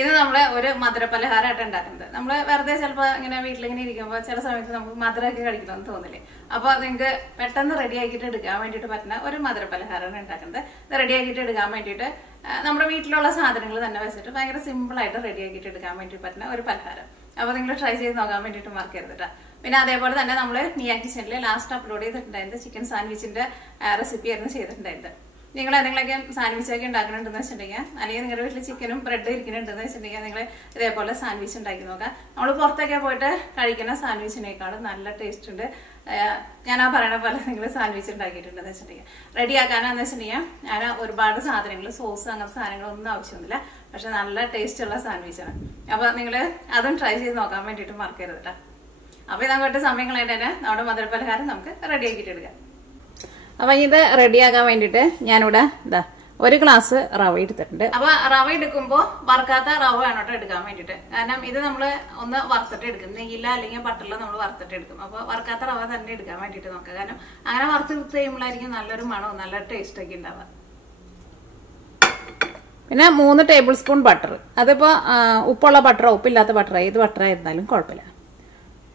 ഇത് നമ്മള് ഒരു മധുരപലഹാരമായിട്ട് ഉണ്ടാക്കുന്നത്. നമ്മള് വെറുതെ ചിലപ്പോൾ ഇങ്ങനെ വീട്ടിലിങ്ങനെ ഇരിക്കുമ്പോൾ ചില സമയത്ത് നമുക്ക് മധുരമൊക്കെ കഴിക്കണമെന്ന് തോന്നില്ലേ. അപ്പൊ നിങ്ങൾക്ക് പെട്ടെന്ന് റെഡി ആക്കിയിട്ട് എടുക്കാൻ വേണ്ടിയിട്ട് പറ്റുന്ന ഒരു മധുരപലഹാരമാണ് ഉണ്ടാക്കുന്നത്. ഇത് റെഡി ആക്കിയിട്ട് എടുക്കാൻ വേണ്ടിയിട്ട് നമ്മുടെ വീട്ടിലുള്ള സാധനങ്ങൾ തന്നെ വെച്ചിട്ട് ഭയങ്കര സിമ്പിൾ ആയിട്ട് റെഡി ആക്കിയിട്ട് എടുക്കാൻ വേണ്ടി പറ്റുന്ന ഒരു പലഹാരം. അപ്പൊ നിങ്ങൾ ട്രൈ ചെയ്ത് നോക്കാൻ വേണ്ടിയിട്ട് മറക്കരുത് കേട്ടോ. പിന്നെ അതേപോലെ തന്നെ നമ്മള് മിയ കിച്ചണിൽ ലാസ്റ്റ് അപ്ലോഡ് ചെയ്തിട്ടുണ്ടായിരുന്നത് ചിക്കൻ സാൻഡ്വിച്ചിന്റെ റെസിപ്പി ആയിരുന്നു ചെയ്തിട്ടുണ്ടായിരുന്നത്. നിങ്ങൾ എന്തെങ്കിലുമൊക്കെ സാൻഡ്വിച്ച് ഒക്കെ ഉണ്ടാക്കുന്നുണ്ടെന്ന് വെച്ചിട്ടുണ്ടെങ്കിൽ, അല്ലെങ്കിൽ നിങ്ങളുടെ വീട്ടിൽ ചിക്കനും ബ്രെഡ് ഇരിക്കുന്നുണ്ടെന്ന് വെച്ചിട്ടുണ്ടെങ്കിൽ നിങ്ങൾ ഇതേപോലെ സാൻഡ്വിച്ച് ഉണ്ടാക്കി നോക്കാം. നമ്മൾ പുറത്തൊക്കെ പോയിട്ട് കഴിക്കുന്ന സാൻഡ്വിച്ചിനേക്കാളും നല്ല ടേസ്റ്റ് ഉണ്ട്. ഞാൻ ആ പറയണ പോലെ നിങ്ങൾ സാൻഡ്വിച്ച് ഉണ്ടാക്കിയിട്ടുണ്ടെന്ന് വെച്ചിട്ടുണ്ടെങ്കിൽ റെഡിയാക്കാനാന്ന് വെച്ചിട്ടുണ്ടെങ്കിൽ ഞാൻ ഒരുപാട് സാധനങ്ങൾ സോസ് അങ്ങനത്തെ സാധനങ്ങളൊന്നും ആവശ്യമൊന്നുമില്ല. പക്ഷെ നല്ല ടേസ്റ്റ് ഉള്ള സാൻഡ്വിച്ചാണ്. അപ്പൊ നിങ്ങൾ അതും ട്രൈ ചെയ്ത് നോക്കാൻ വേണ്ടിയിട്ട് മറക്കരുത് കേട്ടോ. അപ്പൊ ഇത് അങ്ങോട്ട് സമയങ്ങളായിട്ട് തന്നെ നമ്മുടെ മധുരപലഹാരം നമുക്ക് റെഡിയാക്കിയിട്ട് എടുക്കാം. അപ്പൊ ഇത് റെഡിയാക്കാൻ വേണ്ടിയിട്ട് ഞാനിവിടെ ഇതാ ഒരു ഗ്ലാസ് റവ എടുത്തിട്ടുണ്ട്. അപ്പൊ റവ എടുക്കുമ്പോൾ വറുക്കാത്ത റവ വേണോട്ടോ എടുക്കാൻ വേണ്ടിയിട്ട്. കാരണം ഇത് നമ്മള് ഒന്ന് വറുത്തിട്ട് എടുക്കും, നെയ്യില്ല അല്ലെങ്കിൽ ബട്ടറിലോ നമ്മൾ വറുത്തിട്ട് എടുക്കും. അപ്പൊ വറുക്കാത്ത റവ തന്നെ എടുക്കാൻ വേണ്ടിയിട്ട് നോക്കാം. കാരണം അങ്ങനെ വറുത്ത് കഴിയുമ്പോഴായിരിക്കും നല്ലൊരു മണവും നല്ല ടേസ്റ്റ് ഒക്കെ ഉണ്ടാവുക. പിന്നെ 3 ടേബിൾ സ്പൂൺ ബട്ടർ. അതിപ്പോ ഉപ്പുള്ള ബട്ടറോ ഉപ്പില്ലാത്ത ബട്ടറോ ഏത് ബട്ടറായിരുന്നാലും കുഴപ്പമില്ല.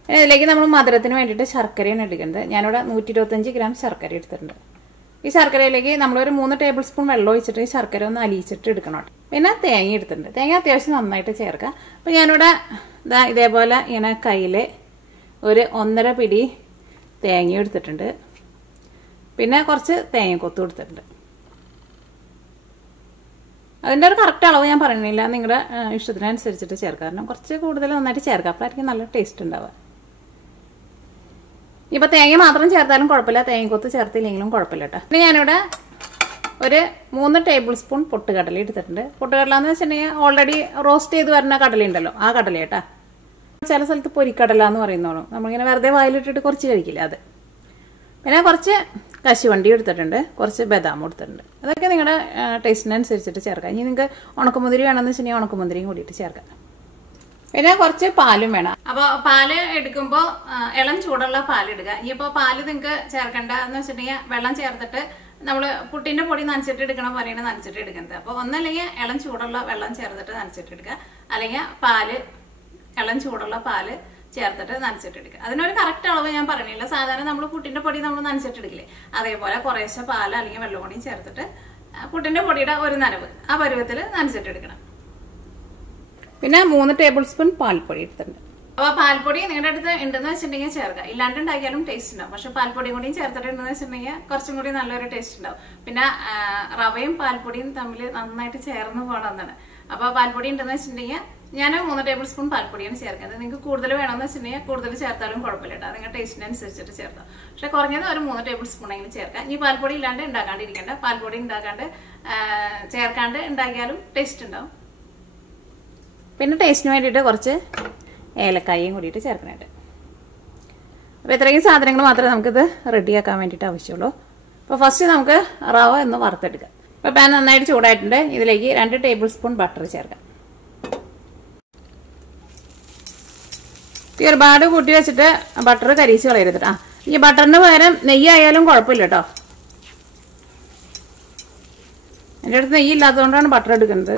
ഇതിലേക്ക് നമ്മൾ മധുരത്തിന് വേണ്ടിയിട്ട് ശർക്കരയാണ് എടുക്കുന്നത്. ഞാനിവിടെ 125 ഗ്രാം ശർക്കര എടുത്തിട്ടുണ്ട്. ഈ ശർക്കരയിലേക്ക് നമ്മളൊരു 3 ടേബിൾ സ്പൂൺ വെള്ളം ഒഴിച്ചിട്ട് ഈ ശർക്കര ഒന്ന് അലിയിച്ചിട്ട് എടുക്കണം. പിന്നെ തേങ്ങ എടുത്തിട്ടുണ്ട്. തേങ്ങ അത്യാവശ്യം നന്നായിട്ട് ചേർക്കാം. അപ്പം ഞാനിവിടെ ഇതേപോലെ ഇങ്ങനെ കയ്യിൽ ഒരു 1.5 പിടി തേങ്ങ എടുത്തിട്ടുണ്ട്. പിന്നെ കുറച്ച് തേങ്ങ കൊത്തും എടുത്തിട്ടുണ്ട്. അതിൻ്റെ ഒരു കറക്റ്റ് അളവ് ഞാൻ പറയുന്നില്ല, നിങ്ങളുടെ ഇഷ്ടത്തിനനുസരിച്ചിട്ട് ചേർക്കാം. കാരണം കുറച്ച് കൂടുതൽ നന്നായിട്ട് ചേർക്കാം, അപ്പോഴായിരിക്കും നല്ല ടേസ്റ്റ് ഉണ്ടാവുക. ഇപ്പൊ തേങ്ങ മാത്രം ചേർത്താലും കുഴപ്പമില്ല, തേങ്ങ കൊത്ത് ചേർത്തില്ലെങ്കിലും കുഴപ്പമില്ല കേട്ടോ. പിന്നെ ഞാനിവിടെ ഒരു 3 ടേബിൾ സ്പൂൺ പൊട്ടുകടല എടുത്തിട്ടുണ്ട്. പൊട്ടുകടല എന്ന് വെച്ചിട്ടുണ്ടെങ്കിൽ ഓൾറെഡി റോസ്റ്റ് ചെയ്ത് വരുന്ന കടല ഉണ്ടല്ലോ, ആ കടല കേട്ടാ. ചില സ്ഥലത്ത് പൊരിക്കടല എന്ന് പറയുന്നോളും, നമ്മളിങ്ങനെ വെറുതെ വായിലിട്ടിട്ട് കുറച്ച് കഴിക്കില്ല അത്. പിന്നെ കുറച്ച് കശുവണ്ടി എടുത്തിട്ടുണ്ട്, കുറച്ച് ബദാം എടുത്തിട്ടുണ്ട്. അതൊക്കെ നിങ്ങളുടെ ടേസ്റ്റിനനുസരിച്ചിട്ട് ചേർക്കാം. ഇനി നിങ്ങൾക്ക് ഉണക്കമുന്തിരി വേണമെന്ന് വെച്ചിട്ടുണ്ടെങ്കിൽ ഉണക്കമുന്തിരിയും കൂടിയിട്ട് ചേർക്കാം. പിന്നെ കുറച്ച് പാലും വേണം. അപ്പൊ പാല് എടുക്കുമ്പോ ഇളം ചൂടുള്ള പാൽ എടുക്കുക. ഇനിയിപ്പോ പാല് നിങ്ങൾക്ക് ചേർക്കണ്ട എന്ന് വെച്ചിട്ടുണ്ടെങ്കിൽ വെള്ളം ചേർത്തിട്ട് നമ്മള് പുട്ടിന്റെ പൊടി നനച്ചിട്ട് എടുക്കണ പോലെയാണ് നനച്ചിട്ട് എടുക്കുന്നത്. അപ്പൊ ഒന്നല്ലെങ്കിൽ ഇളം ചൂടുള്ള വെള്ളം ചേർത്തിട്ട് നനച്ചിട്ട് എടുക്കുക, അല്ലെങ്കിൽ പാല് ഇളം ചൂടുള്ള പാല് ചേർത്തിട്ട് നനച്ചിട്ട് എടുക്കുക. അതിനൊരു കറക്റ്റ് അളവ് ഞാൻ പറയണില്ല. സാധാരണ നമ്മൾ പുട്ടിന്റെ പൊടി നമ്മൾ നനച്ചിട്ട് എടുക്കില്ലേ, അതേപോലെ കുറേശ്ശെ പാല് അല്ലെങ്കിൽ വെള്ളം കൂടി ചേർത്തിട്ട് പുട്ടിന്റെ പൊടിയുടെ ഒരു നനവ് ആ പരുവത്തിൽ നനച്ചിട്ട് എടുക്കണം. പിന്നെ 3 ടേബിൾ സ്പൂൺ പാൽപ്പൊടി എടുത്തിട്ടുണ്ട്. അപ്പൊ പാൽപ്പൊടി നിങ്ങളുടെ അടുത്ത് ഉണ്ടെന്ന് വെച്ചിട്ടുണ്ടെങ്കിൽ ചേർക്കുക, ഇല്ലാണ്ട് ഉണ്ടാക്കിയാലും ടേസ്റ്റ് ഉണ്ടാവും. പക്ഷെ പാൽപ്പൊടിയും കൂടിയും ചേർത്തിട്ടുണ്ടെന്ന് വെച്ചിട്ടുണ്ടെങ്കിൽ കുറച്ചും കൂടി നല്ലൊരു ടേസ്റ്റ് ഉണ്ടാവും. പിന്നെ റവയും പാൽപ്പൊടിയും തമ്മിൽ നന്നായിട്ട് ചേർന്ന് പോകണമെന്നാണ്. അപ്പൊ പാൽപ്പൊടി ഉണ്ടെന്ന് വെച്ചിട്ടുണ്ടെങ്കിൽ ഞാൻ 3 ടേബിൾ സ്പൂൺ പാൽപ്പൊടിയാണ് ചേർക്കുന്നത്. നിങ്ങൾക്ക് കൂടുതൽ വേണമെന്ന് വെച്ചിട്ടുണ്ടെങ്കിൽ കൂടുതൽ ചേർത്താലും കുഴപ്പമില്ല കേട്ടോ, നിങ്ങളുടെ ടേസ്റ്റിനനുസരിച്ചിട്ട് ചേർത്താം. പക്ഷെ കുറഞ്ഞത് ഒരു 3 ടേബിൾ സ്പൂൺ എങ്കിലും ചേർക്കാം. ഇനി പാൽപ്പൊടി ഇല്ലാണ്ട് ഉണ്ടാക്കാണ്ടിരിക്കേണ്ട, പാൽപ്പൊടി ഉണ്ടാക്കാണ്ട് ചേർക്കാണ്ട് ഉണ്ടാക്കിയാലും ടേസ്റ്റ് ഉണ്ടാവും. പിന്നെ ടേസ്റ്റിന് വേണ്ടിയിട്ട് കുറച്ച് ഏലക്കായയും കൂടിയിട്ട് ചേർക്കണുണ്ട്. അപ്പോൾ ഇത്രയും സാധനങ്ങൾ മാത്രമേ നമുക്കിത് റെഡിയാക്കാൻ വേണ്ടിയിട്ട് ആവശ്യമുള്ളൂ. അപ്പോൾ ഫസ്റ്റ് നമുക്ക് റവ ഒന്ന് വറുത്തെടുക്കാം. അപ്പോൾ പാൻ നന്നായിട്ട് ചൂടായിട്ടുണ്ട്. ഇതിലേക്ക് 2 ടേബിൾ സ്പൂൺ ബട്ടർ ചേർക്കാം. ഒരുപാട് കൂട്ടി വെച്ചിട്ട് ബട്ടർ കരിച്ച് കളയരുത്. ഈ ബട്ടറിന് പകരം നെയ്യ് ആയാലും കുഴപ്പമില്ല കേട്ടോ. എൻ്റെ അടുത്ത് നെയ്യ് ഇല്ലാത്തതുകൊണ്ടാണ് ബട്ടർ എടുക്കുന്നത്.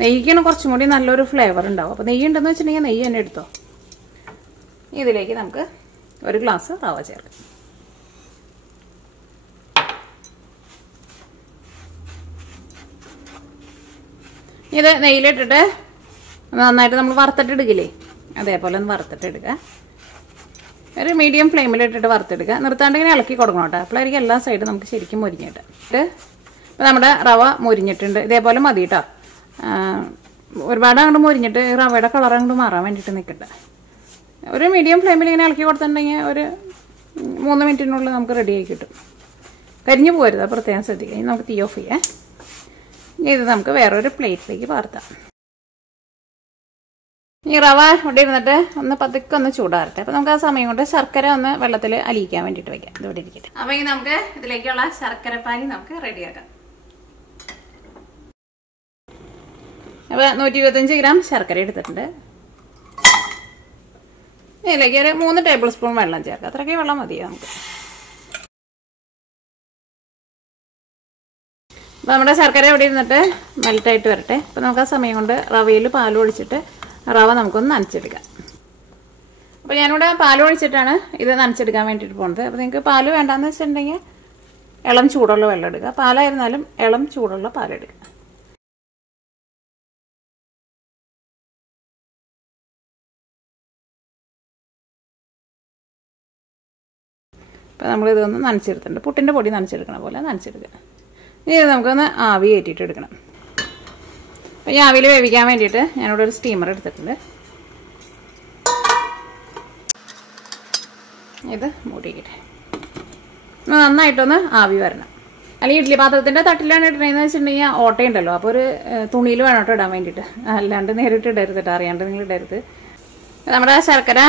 നെയ്യിക്കാണ് കുറച്ചും കൂടി നല്ലൊരു ഫ്ലേവർ ഉണ്ടാവും. അപ്പോൾ നെയ്യ് ഉണ്ടെന്ന് വെച്ചിട്ടുണ്ടെങ്കിൽ നെയ്യ് തന്നെ എടുത്തോ. ഇതിലേക്ക് നമുക്ക് ഒരു ഗ്ലാസ് റവ ചേർക്കാം. ഇത് നെയ്യിലിട്ടിട്ട് നന്നായിട്ട് നമ്മൾ വറുത്തിട്ട് എടുക്കില്ലേ, അതേപോലെ ഒന്ന് വറുത്തിട്ട് എടുക്കുക. ഒരു മീഡിയം ഫ്ലെയിമിലിട്ടിട്ട് വറുത്തെടുക്കുക. നിർത്താണ്ട് ഇങ്ങനെ ഇളക്കി കൊടുക്കണം കേട്ടോ, അപ്പോഴായിരിക്കും എല്ലാ സൈഡും നമുക്ക് ശരിക്കും മുരിഞ്ഞിട്ട്. ഇപ്പോൾ നമ്മുടെ റവ മുരിഞ്ഞിട്ടുണ്ട്. ഇതേപോലെ മതി കേട്ടോ. ഒരുപാട് അങ്ങോട്ട് മുരിഞ്ഞിട്ട് റവയുടെ കളർ അങ്ങോട്ട് മാറാൻ വേണ്ടിയിട്ട് നിൽക്കട്ടെ. ഒരു മീഡിയം ഫ്ലെയിമിൽ ഇങ്ങനെ ഇളക്കി കൊടുത്തിട്ടുണ്ടെങ്കിൽ ഒരു 3 മിനിറ്റിനുള്ളിൽ നമുക്ക് റെഡിയായി കിട്ടും. കരിഞ്ഞു പോരുത്, പ്രത്യേകം ശ്രദ്ധിക്കുക. ഇനി നമുക്ക് തീ ഓഫ് ചെയ്യാം. ഇനി ഇത് നമുക്ക് വേറൊരു പ്ലേറ്റിലേക്ക് പകർത്താം. ഈ റവ ഇവിടെ ഇരുന്നിട്ട് ഒന്ന് പതുക്കെ ഒന്ന് ചൂടാറട്ടെ. അപ്പോൾ നമുക്ക് ആ സമയം കൊണ്ട് ശർക്കര ഒന്ന് വെള്ളത്തിൽ അലിയിക്കാൻ വേണ്ടിയിട്ട് വയ്ക്കാം. ഇതിവിടെ ഇരിക്കട്ടെ. അപ്പോൾ ഇനി നമുക്ക് ഇതിലേക്കുള്ള ശർക്കരപ്പാനി നമുക്ക് റെഡിയാക്കാം. അപ്പോൾ 125 ഗ്രാം ശർക്കര എടുത്തിട്ടുണ്ട്. ഇതിലേക്ക് ഒരു 3 ടേബിൾ സ്പൂൺ വെള്ളം ചേർക്കാം. അത്രയ്ക്ക് വെള്ളം മതിയോ നമുക്ക്. അപ്പോൾ നമ്മുടെ ശർക്കര ഇവിടെ ഇരുന്നിട്ട് മെൽറ്റായിട്ട് വരട്ടെ. അപ്പോൾ നമുക്ക് ആ സമയം കൊണ്ട് റവയിൽ പാൽ ഒഴിച്ചിട്ട് റവ നമുക്കൊന്ന് നനച്ചെടുക്കാം. അപ്പോൾ ഞാനിവിടെ പാൽ ഒഴിച്ചിട്ടാണ് ഇത് നനച്ചെടുക്കാൻ വേണ്ടിയിട്ട് പോകുന്നത്. അപ്പോൾ നിങ്ങൾക്ക് പാൽ വേണ്ടാന്ന് വെച്ചിട്ടുണ്ടെങ്കിൽ ഇളം ചൂടുള്ള വെള്ളം എടുക്കുക. പാലായിരുന്നാലും ഇളം ചൂടുള്ള പാലെടുക്കുക. അപ്പോൾ നമ്മളിതൊന്ന് നനച്ചെടുത്തിട്ടുണ്ട്. പുട്ടിൻ്റെ പൊടി നനച്ചെടുക്കണ പോലെ നനച്ചെടുക്കുക. ഇനി ഇത് നമുക്കൊന്ന് ആവി കയറ്റിയിട്ട് എടുക്കണം. അപ്പോൾ ഈ ആവിയിൽ വേവിക്കാൻ വേണ്ടിയിട്ട് ഞാനിവിടെ ഒരു സ്റ്റീമർ എടുത്തിട്ടുണ്ട്. ഇത് മൂടിക്കട്ടെ. നന്നായിട്ടൊന്ന് ആവി വരണം. അല്ലെങ്കിൽ ഇഡ്ഡലി പാത്രത്തിൻ്റെ തട്ടിലാണ് ഇടണമെന്ന് വെച്ചിട്ടുണ്ടെങ്കിൽ ഓട്ടയുണ്ടല്ലോ, അപ്പോൾ ഒരു തുണിയിൽ വേണം കേട്ടോ ഇടാൻ വേണ്ടിയിട്ട്. അല്ലാണ്ട് നേരിട്ട് ഇടരുത് കേട്ടോ, അറിയാണ്ട് നിങ്ങൾ ഇടരുത്. നമ്മുടെ ശർക്കര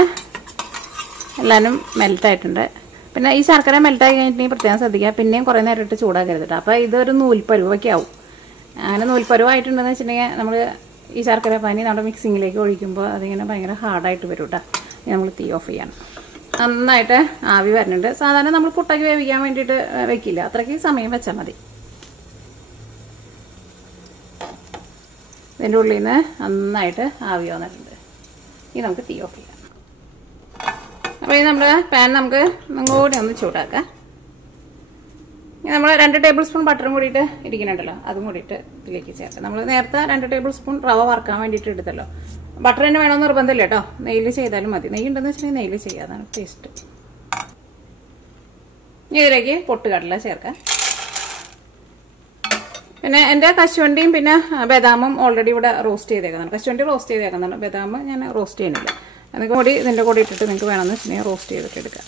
എല്ലാവരും മെൽറ്റായിട്ടുണ്ട്. പിന്നെ ഈ ശർക്കര മെൽറ്റായി കഴിഞ്ഞിട്ടുണ്ടെങ്കിൽ പ്രത്യേകം ശ്രദ്ധിക്കുക, പിന്നെയും കുറേ നേരം ഇട്ട് ചൂടാക്കരുത് കേട്ടോ. അപ്പോൾ ഇതൊരു നൂൽപ്പരുവൊക്കെ ആവും. അങ്ങനെ നൂൽപ്പരുവായിട്ടുണ്ടെന്ന് വെച്ചിട്ടുണ്ടെങ്കിൽ നമ്മൾ ഈ ശർക്കര പാനി നമ്മുടെ മിക്സിങ്ങിലേക്ക് ഒഴിക്കുമ്പോൾ അതിങ്ങനെ ഭയങ്കര ഹാർഡായിട്ട് വരും കേട്ടോ. നമ്മൾ തീ ഓഫ് ചെയ്യണം. നന്നായിട്ട് ആവി വരുന്നുണ്ട്. സാധാരണ നമ്മൾ പുട്ടൊക്കെ വേവിക്കാൻ വേണ്ടിയിട്ട് വെക്കില്ല, അത്രയ്ക്ക് സമയം വെച്ചാൽ മതി. ഇതിൻ്റെ ഉള്ളിൽ നിന്ന് നന്നായിട്ട് ആവി വന്നിട്ടുണ്ട്. ഇനി നമുക്ക് തീ ഓഫ് ചെയ്യാം. അപ്പോൾ ഈ നമ്മുടെ പാൻ നമുക്ക് കൂടി ഒന്ന് ചൂടാക്കാം. ഇനി നമ്മൾ 2 ടേബിൾ സ്പൂൺ ബട്ടറും കൂടിയിട്ട് ഇരിക്കുന്നുണ്ടല്ലോ, അതും കൂടിയിട്ട് ഇതിലേക്ക് ചേർക്കാം. നമ്മൾ നേരത്തെ 2 ടേബിൾ സ്പൂൺ റവ വറുക്കാൻ വേണ്ടിയിട്ട് എടുത്തല്ലോ. ബട്ടർ തന്നെ വേണമെന്ന് നിർബന്ധമില്ല കേട്ടോ, നെയ്യിൽ ചെയ്താലും മതി. നെയ്യ് ഉണ്ടെന്ന് വെച്ചിട്ടുണ്ടെങ്കിൽ നെയ്യിൽ ചെയ്യാതാണ് ടേസ്റ്റ്. ഇനി ഇതിലേക്ക് പൊട്ടുകടല ചേർക്കാം. പിന്നെ എൻ്റെ കശുവണ്ടിയും പിന്നെ ബദാമും ഓൾറെഡി ഇവിടെ റോസ്റ്റ് ചെയ്തേക്കുന്നതാണ്. കശുവണ്ടി റോസ്റ്റ് ചെയ്തേക്കുന്നതാണ്, ബദാം ഞാൻ റോസ്റ്റ് ചെയ്യുന്നില്ല. അതൊക്കെ കൂടി ഇതിൻ്റെ കൂടെ ഇട്ടിട്ട് നിങ്ങൾക്ക് വേണമെന്ന് വെച്ചിട്ടുണ്ടെങ്കിൽ റോസ്റ്റ് ചെയ്തിട്ട് എടുക്കാം.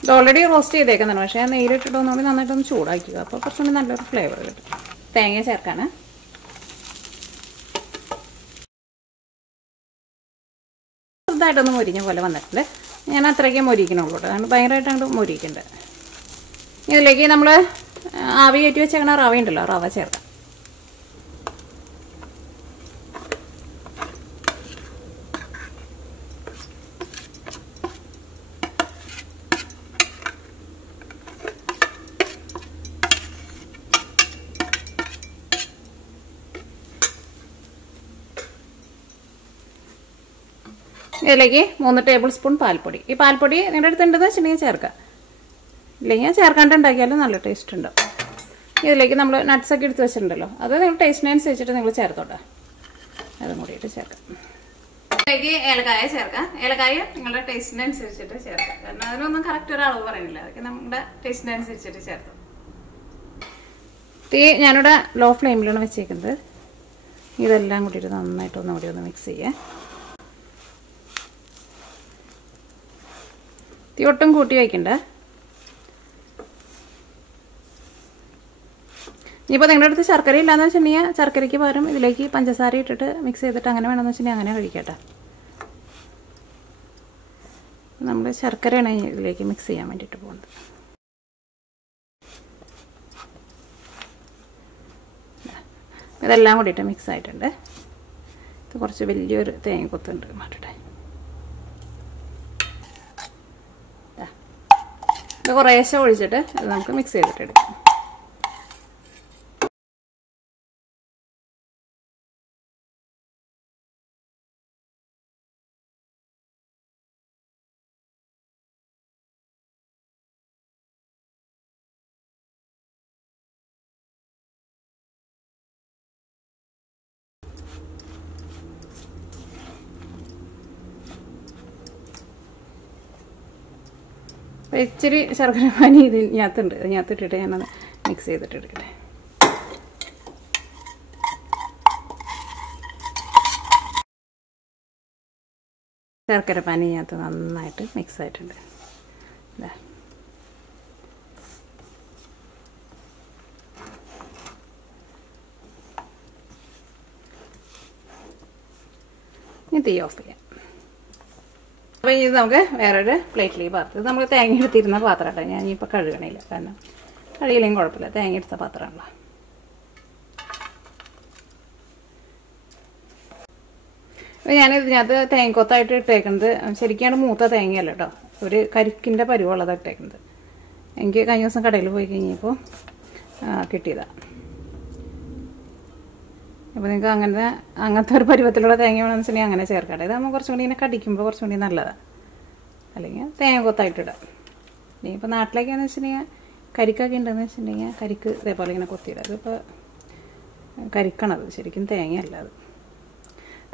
ഇത് ഓൾറെഡി റോസ്റ്റ് ചെയ്തേക്കുന്നതാണ്, പക്ഷേ നെയ്യിലിട്ടിട്ട് ഒന്നുകൂടി നന്നായിട്ടൊന്ന് ചൂടാക്കുക. അപ്പോൾ കുറച്ചുകൂടി നല്ലൊരു ഫ്ലേവർ കിട്ടും. തേങ്ങ ചേർക്കാണ്. ചെറുതായിട്ടൊന്ന് മൊരിഞ്ഞ പോലെ വന്നിട്ടുണ്ട്. ഞാൻ അത്രയ്ക്ക് മൊരിക്കണുള്ളൂ കേട്ടോ, അതുകൊണ്ട് ഭയങ്കരമായിട്ട് അങ്ങോട്ട് മൊരിക്കുന്നുണ്ട്. ഇതിലേക്ക് നമ്മൾ ആവി കയറ്റി വെച്ചേക്കണ റവ ഉണ്ടല്ലോ, റവ ചേർക്കാം. ഇതിലേക്ക് 3 ടേബിൾ സ്പൂൺ പാൽപ്പൊടി. ഈ പാൽപ്പൊടി നിങ്ങളുടെ അടുത്ത് ഉണ്ടെന്ന് വെച്ചിട്ടുണ്ടെങ്കിൽ ചേർക്കാം, ഇല്ലെങ്കിൽ ചേർക്കാണ്ട് ഉണ്ടാക്കിയാലും നല്ല ടേസ്റ്റ് ഉണ്ടാവും. ഇതിലേക്ക് നമ്മൾ നട്ട്സൊക്കെ എടുത്ത് വെച്ചിട്ടുണ്ടല്ലോ, അത് നിങ്ങൾ ടേസ്റ്റിനനുസരിച്ചിട്ട് നിങ്ങൾ ചേർത്തോട്ടെ. അതും കൂടിയിട്ട് ചേർക്കാം. ഇതിലേക്ക് ഏലക്കായ ചേർക്കാം. ഏലക്കായ നിങ്ങളുടെ ടേസ്റ്റിനനുസരിച്ചിട്ട് ചേർക്കാം, കാരണം അതിനൊന്നും കറക്റ്റ് ഒരു അളവ് പറയുന്നില്ല, അതൊക്കെ നമ്മുടെ ടേസ്റ്റിനനുസരിച്ചിട്ട് ചേർക്കാം. തീ ഞാനിവിടെ ലോ ഫ്ലെയിമിലാണ് വെച്ചേക്കുന്നത്. ഇതെല്ലാം കൂടിയിട്ട് നന്നായിട്ട് ഒന്നുകൂടി ഒന്ന് മിക്സ് ചെയ്യാം. തീ ഒട്ടും കൂട്ടി വയ്ക്കണ്ട. ഇനിയിപ്പോൾ നിങ്ങളുടെ അടുത്ത് ശർക്കര ഇല്ലയെന്ന് വെച്ചിട്ടുണ്ടെങ്കിൽ ശർക്കരയ്ക്ക് പകരം ഇതിലേക്ക് പഞ്ചസാര ഇട്ടിട്ട് മിക്സ് ചെയ്തിട്ട് അങ്ങനെ വേണമെന്ന് വെച്ചിട്ടുണ്ടെങ്കിൽ അങ്ങനെ കഴിക്കട്ടെ. നമ്മൾ ശർക്കരയാണ് ഇതിലേക്ക് മിക്സ് ചെയ്യാൻ വേണ്ടിയിട്ട് പോകുന്നത്. ഇതെല്ലാം കൂടിയിട്ട് മിക്സ് ആയിട്ടുണ്ട്. ഇത് കുറച്ച് വലിയൊരു തേങ്ങ കൊത്തുണ്ട്, മാറ്റട്ടെ. ഇത് കുറേശ്ശെ ഒഴിച്ചിട്ട് അത് നമുക്ക് മിക്സ് ചെയ്തിട്ട് എടുക്കാം. ഇച്ചിരി ശർക്കര പാനി ഇതിനകത്തുണ്ട്, ഇതിനകത്തിട്ടിട്ട് ഞാനത് മിക്സ് ചെയ്തിട്ട് എടുക്കട്ടെ. ശർക്കര പാനി ഇതിനകത്ത് നന്നായിട്ട് മിക്സ് ആയിട്ടുണ്ട്. ഇനി തീ ഓഫ് ചെയ്യാം. അപ്പോൾ ഇത് നമുക്ക് വേറൊരു പ്ലേറ്റിലേക്ക് പാത്രം, ഇത് നമ്മൾ തേങ്ങ എടുത്തിരുന്ന പാത്രം കേട്ടോ. ഞാനിപ്പോൾ കഴുകണില്ല, കാരണം കഴുകിയില്ലെങ്കിൽ കുഴപ്പമില്ല, തേങ്ങ എടുത്ത പാത്രമാണല്ലോ. അപ്പോൾ ഞാനിതിനകത്ത് തേങ്ങക്കൊത്തായിട്ട് ഇട്ടേക്കുന്നത് ശരിക്കും മൂത്ത തേങ്ങയല്ല കേട്ടോ, ഒരു കരിക്കിൻ്റെ പരുവുള്ളതാണ് ഇട്ടേക്കുന്നത്. എനിക്ക് കഴിഞ്ഞ ദിവസം കടയിൽ പോയി കഴിഞ്ഞപ്പോൾ കിട്ടിയതാണ്. അപ്പോൾ നിങ്ങൾക്ക് അങ്ങനത്തെ ഒരു പരുവത്തിലുള്ള തേങ്ങ വേണമെന്ന് വെച്ചിട്ടുണ്ടെങ്കിൽ അങ്ങനെ ചേർക്കട്ടെ. ഇതാകുമ്പോൾ കുറച്ചും കൂടി ഇങ്ങനെ കടിക്കുമ്പോൾ കുറച്ചും കൂടി നല്ലതാണ്. അല്ലെങ്കിൽ തേങ്ങ കൊത്തായിട്ടിടുക. ഇനിയിപ്പോൾ നാട്ടിലേക്കാണെന്ന് വെച്ചിട്ടുണ്ടെങ്കിൽ കരിക്കൊക്കെ ഉണ്ടെന്ന് വെച്ചിട്ടുണ്ടെങ്കിൽ കരിക്ക് ഇതേപോലെ ഇങ്ങനെ കൊത്തിയിടുക. അതിപ്പോൾ കരിക്കണത് ശരിക്കും തേങ്ങയല്ല, അത്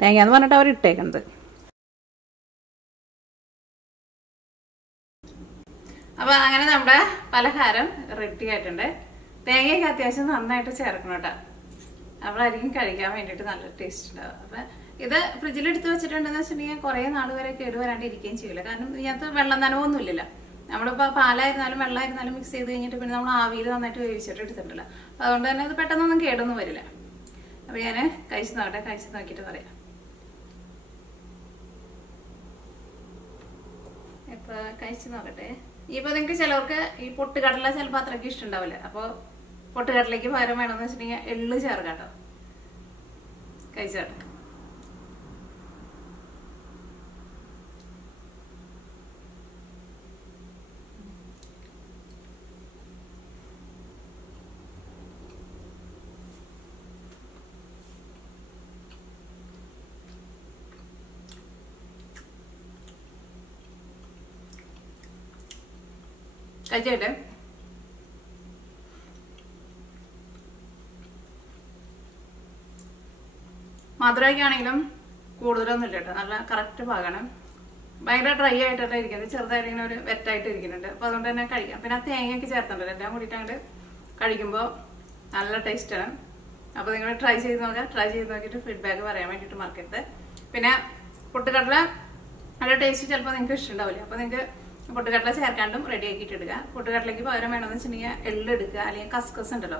തേങ്ങ എന്ന് പറഞ്ഞിട്ട് അവർ ഇട്ടേക്കണത്. അപ്പോൾ അങ്ങനെ നമ്മുടെ പലഹാരം റെഡി ആയിട്ടുണ്ട്. തേങ്ങയൊക്കെ അത്യാവശ്യം നന്നായിട്ട് ചേർക്കണം കേട്ടോ, അപ്പോഴായിരിക്കും കഴിക്കാൻ വേണ്ടിയിട്ട് നല്ല ടേസ്റ്റ് ഉണ്ടാവും. അപ്പം ഇത് ഫ്രിഡ്ജിലെടുത്ത് വെച്ചിട്ടുണ്ടെന്ന് വെച്ചിട്ടുണ്ടെങ്കിൽ കുറേ നാൾ വരെ കേടുവരാണ്ട് ഇരിക്കുകയും ചെയ്യില്ല. കാരണം ഇതിനകത്ത് വെള്ളം നനവൊന്നും ഇല്ലല്ലോ. നമ്മളിപ്പോൾ പാലായിരുന്നാലും വെള്ളമായിരുന്നാലും മിക്സ് ചെയ്ത് കഴിഞ്ഞിട്ട് പിന്നെ നമ്മൾ ആവിയിൽ നന്നായിട്ട് വേവിച്ചിട്ട് എടുത്തിട്ടുണ്ടല്ലോ. അപ്പോൾ അതുകൊണ്ട് തന്നെ അത് പെട്ടെന്നൊന്നും കേടൊന്നും വരില്ല. അപ്പോൾ ഞാൻ കഴിച്ച് നോക്കട്ടെ, കഴിച്ച് നോക്കിയിട്ട് പറയാം. ഇപ്പോൾ കഴിച്ച് നോക്കട്ടെ. ഇപ്പോൾ നിങ്ങൾക്ക് ചിലവർക്ക് ഈ പൊട്ടുകടല ചിലപ്പോൾ അത്രയ്ക്ക് ഇഷ്ടമുണ്ടാവില്ല. അപ്പോൾ പൊട്ടുകടലേക്ക് പകരം വേണമെന്ന് വെച്ചിട്ടുണ്ടെങ്കിൽ എള്ള് ചേർക്കാം കേട്ടോ. കഴിച്ചോട്ടെ. കഴിച്ചോട്ടെ. മധുരമൊക്കെ ആണെങ്കിലും കൂടുതലൊന്നും ഇല്ല കേട്ടോ, നല്ല കറക്റ്റ് പാകമാണ്. ഭയങ്കര ഡ്രൈ ആയിട്ടല്ല ഇരിക്കുന്നത്, ചെറുതായിട്ട് ഇങ്ങനെ ഒരു വെറ്റായിട്ട് ഇരിക്കുന്നുണ്ട്. അപ്പോൾ അതുകൊണ്ട് തന്നെ കഴിക്കാം. പിന്നെ ആ തേങ്ങയൊക്കെ ചേർത്തിട്ടുണ്ടല്ലോ, എല്ലാം കൂടിയിട്ട് അങ്ങോട്ട് കഴിക്കുമ്പോൾ നല്ല ടേസ്റ്റാണ്. അപ്പോൾ നിങ്ങൾ ട്രൈ ചെയ്ത് നോക്കുക. ട്രൈ ചെയ്ത് നോക്കിയിട്ട് ഫീഡ്ബാക്ക് പറയാൻ വേണ്ടിയിട്ട് മറക്കരുത്. പിന്നെ പൊട്ടുകടല നല്ല ടേസ്റ്റ് ചിലപ്പോൾ നിങ്ങൾക്ക് ഇഷ്ടമുണ്ടാവില്ല. അപ്പോൾ നിങ്ങൾക്ക് പൊട്ടുകടല ചേർക്കാണ്ടും റെഡി ആക്കിയിട്ട് എടുക്കുക. പൊട്ടുകടലയ്ക്ക് പകരം വേണമെന്ന് വെച്ചിട്ടുണ്ടെങ്കിൽ എള്ള് എടുക്കുക, അല്ലെങ്കിൽ കസ്കസ് ഉണ്ടല്ലോ,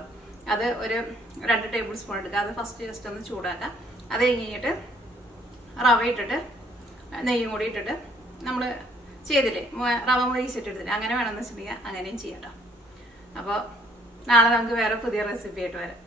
അത് ഒരു 2 ടേബിൾ സ്പൂൺ എടുക്കുക. അത് ഫസ്റ്റ് ജസ്റ്റ് ഒന്ന് ചൂടാക്കുക. അത് കഴിഞ്ഞിട്ട് റവ ഇട്ടിട്ട് നെയ്യും കൂടി ഇട്ടിട്ട് നമ്മൾ ചെയ്തില്ലേ റവ മൊരിച്ചിട്ടെടുത്തില്ല, അങ്ങനെ വേണമെന്ന് വെച്ചിട്ടുണ്ടെങ്കിൽ അങ്ങനെയും ചെയ്യാം കേട്ടോ. അപ്പോൾ നാളെ നമുക്ക് വേറെ പുതിയ റെസിപ്പി ആയിട്ട് വരാം.